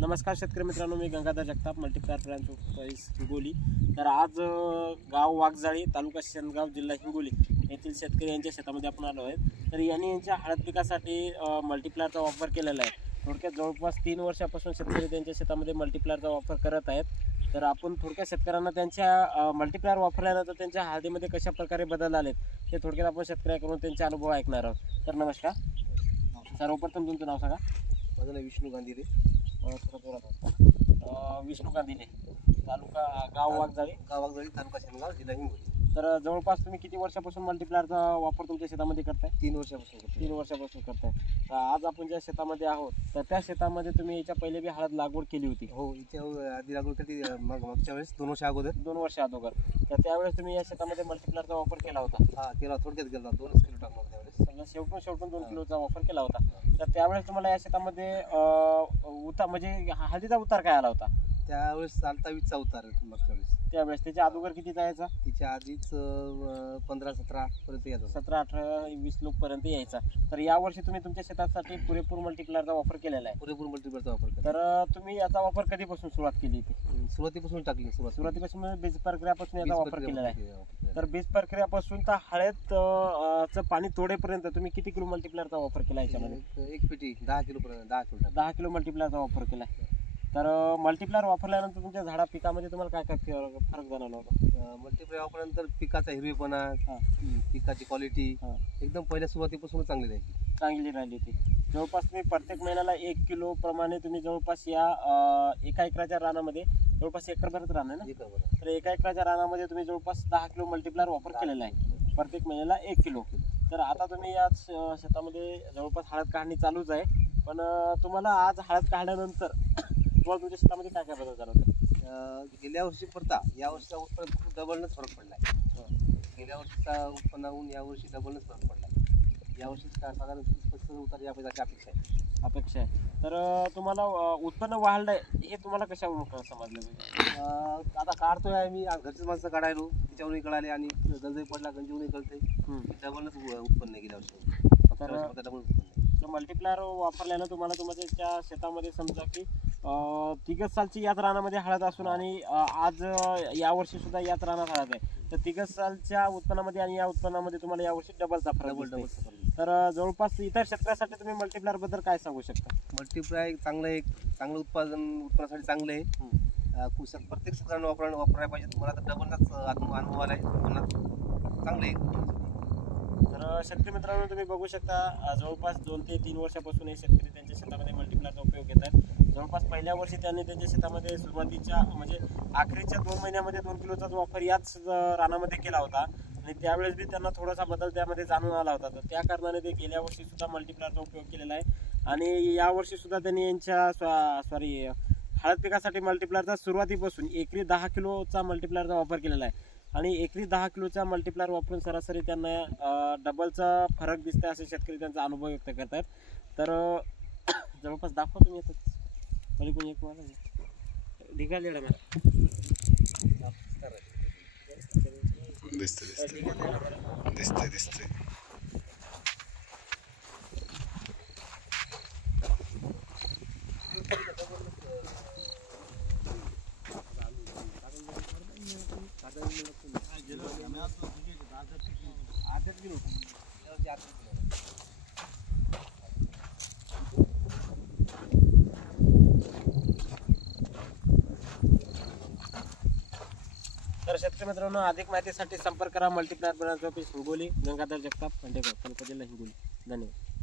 नमस्कार शेतकरी मित्रांनो, मी Gangadhar Jagtap, multiplier branch office Hingoli. तर आज गाव वाघजाळी, तालुका शेनगाव, जिल्हा हिंगोली येथील शेतकरी यांच्या शेतामध्ये आपण आलो आहे। तर यांनी यांच्या हळद पिकासाठी मल्टीप्लायरचा वापर केलेला आहे। थोडक्यात जवळपास 3 वर्षापासून शेतकरी त्यांच्या शेतामध्ये मल्टीप्लायरचा वापर करत आहेत। तर आपण थोडक्यात शेतकऱ्यांना त्यांच्या मल्टीप्लायर वापरल्यानंतर त्यांच्या हळदीमध्ये कशा प्रकारे बदल आलेत ते थोडक्यात आपण शेतकऱ्याकडून त्यांचे अनुभव ऐकणार आहोत। तर नमस्कार, सर्वप्रथम तुमचं नाव सांगा। माझं नाव विष्णू गांधीरे, विष्णू गांधीले, तालुका गाव वाघजाळी, तालुका शेनगाव, जिल्हा हिंगोली। तर जवळपास तुम्ही किती वर्षापासून मल्टीप्लायरचा वापर तुमच्या शेतामध्ये करताय? 3 वर्षापासून करतो। 3 वर्षापासून करताय। तर आज आपण ज्या शेतामध्ये आहोत तर त्या शेतामध्ये तुम्ही याच्या पहिले बी हळद लागवड केली होती? हो, इथे आधी लागवड केली मागच्या वेळेस 2 वर्ष अगोदर। 2 वर्ष अगोदर। तर त्यावेळेस तुम्ही या शेतामध्ये मल्टीप्लायरचा वापर केला होता? हा, केला, थोडक्यात केला, 2 किलो टाकला त्यावेळेस। समजा शेवटून 2 किलोचा वापर केला होता। तर त्यावेळेस तुम्हाला या शेतामध्ये उतार म्हणजे हळदीचा उतार काय आला होता? त्यावेळेस 20चा उतार मागच्या वेळेस। त्यावेळेस त्याच्या अगोदर किती जायचा? तिच्या आधीच 15-17 पर्यंत यायचा। 17-18-20 लोक पर्यंत यायचा। तर यावर्षी तुम्ही तुमच्या शेतासाठी पुरेपूर मल्टीप्लायरचा वापर केलेला आहे? पुरेपूर मल्टीप्लायरचा वापर केला। तर तुम्ही याचा वापर कधीपासून सुरुवात केली होती? सुरुवातीपासून टाकली। सुरुवातीपासून बीज प्रक्रियापासून याचा वापर केलेला आहे। तर बीज प्रक्रियापासून तर हळद पाणी तोडेपर्यंत तुम्ही किती किलो मल्टीप्लायरचा वापर केला याच्यामध्ये? एक पेटी 10 किलो पर्यंत, 10 किलो मल्टीप्लायरचा वापर केला आहे। तर मल्टीप्लायर वापरल्यानंतर तुमच्या झाडा पिकामध्ये तुम्हाला काय काय फरक जाणवला होता? मल्टीप्लायर वापरल्यानंतर पिकाचा हिरवेपणा, पिकाची क्वालिटी एकदम पहिल्या सुरुवातीपासूनच चांगली राहिली होती। जवळपास तुम्ही प्रत्येक महिन्याला 1 किलो प्रमाणे तुम्ही जवळपास या एका एकराच्या रानामध्ये, जवळपास एकरभरच रान आहे ना, तर एका एकराच्या रानामध्ये तुम्ही जवळपास 10 किलो मल्टीप्लायर वापर केलेला आहे, प्रत्येक महिन्याला 1 किलो। तर आता तुम्ही याच शेतामध्ये जवळपास हळद काढणी चालूच आहे, पण तुम्हाला आज हळद काढल्यानंतर तुम्हाला तुमच्या शेतामध्ये काय काय बदल जाणवतो? गेल्या वर्षी पडता या वर्षीचा उत्पन्न खूप डबलच फरक पडलाय। गेल्या वर्षीचा उत्पन्नाहून या वर्षी डबलच फरक पडलाय। या वर्षी साधारण 30% उतार याची अपेक्षा आहे। तर तुम्हाला उत्पन्न वाढलंय हे तुम्हाला कशावरून समजलं? आता काढतोय आहे मी, घरचीच माणसं काढायलो, त्याच्यावरूनही कळाले आणि गंजही पडला, गंजीवरूनही कळते, डबलच उत्पन्न गेल्या वर्षी। तर डबल उत्पन्न मल्टीप्लायर वापरल्यानं तुम्हाला तुमच्या शेतामध्ये समजा की 3 सालची याच रानामध्ये हळद असून आणि आज यावर्षी सुद्धा याच रानात हळद आहे, तर 3 सालच्या उत्पन्नामध्ये आणि या उत्पन्नामध्ये तुम्हाला यावर्षी डबलचा फरक। तर जवळपास इतर शेतकऱ्यासाठी तुम्ही मल्टीप्लायर बद्दल काय सांगू शकता? मल्टीप्लायर चांगलं उत्पन्नासाठी चांगलं आहे। प्रत्येक शेतकऱ्यांना वापरायला पाहिजे। मला तर डबलच अनुभव आलाय, चांगलं आहे। तर शेतकरी मित्रांनो, तुम्ही बघू शकता जवळपास 2 ते 3 वर्षापासून हे शेतकरी त्यांच्या शेतामध्ये मल्टीप्लायरचा उपयोग घेत आहेत। जवळपास पहिल्या वर्षी त्यांनी त्यांच्या शेतामध्ये सुरुवातीच्या म्हणजे अखेरच्या 2 महिन्यामध्ये 2 किलोचा वापर याच रानामध्ये केला होता आणि त्यावेळेस बी त्यांना थोडासा बदल त्यामध्ये जाणून आला होता। तर त्या कारणाने ते गेल्या वर्षी सुद्धा मल्टीप्लायरचा उपयोग केलेला आहे आणि यावर्षी सुद्धा त्यांनी यांच्या हळद पिकासाठी मल्टीप्लायरचा सुरुवातीपासून एकरी 10 किलोचा मल्टीप्लायरचा वापर केलेला आहे आणि एकरी 10 किलोचा मल्टीप्लायर वापरून सरासरी त्यांना डबलचा फरक दिसतंय असे शेतकरी त्यांचा अनुभव व्यक्त करतात। तर जवळपास दाखवा तुम्ही येतात मला कोणी एक मला ढिगाले दिसते। तर शेतकरी मित्रांनो, अधिक माहितीसाठी संपर्क करा multiplier branch office Hingoli, Gangadhar Jagtap, तालुका जिल्हा हिंगोली। धन्यवाद।